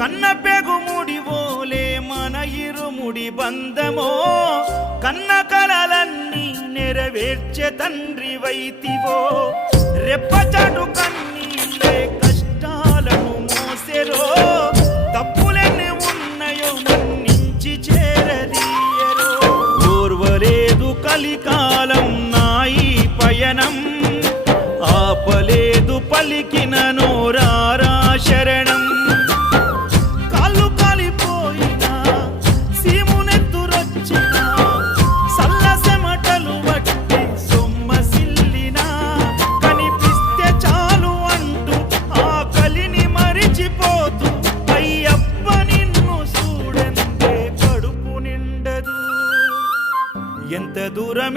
కన్న పెగుముడి ఓలే మన ఇరుముడి బంధమో కన్న కలలన్నీ నెరవేర్చే తండ్రి వైతివో రెప్పచాటు కన్నీళ్ళే కష్టాలను మోసెరో తప్పులెన్ని ఉన్నాయో మన్నించి చేరదీయరో ఓర్వలేదు కలికాలం నాయి పయనం ఆపలేదు పలికిన నోరారా శరణం కాళ్ళు కాలిపోయినా సీమునెత్తురొచ్చినా సల్ల సెమటలు వట్టి సొమ్మసిల్లినా కనిపిస్తే చాలు అంటూ ఆ కలిని మరిచిపోతూ అయ్యప్ప నిన్ను చూడందే కడుపు నిండదు ఎంత దూరం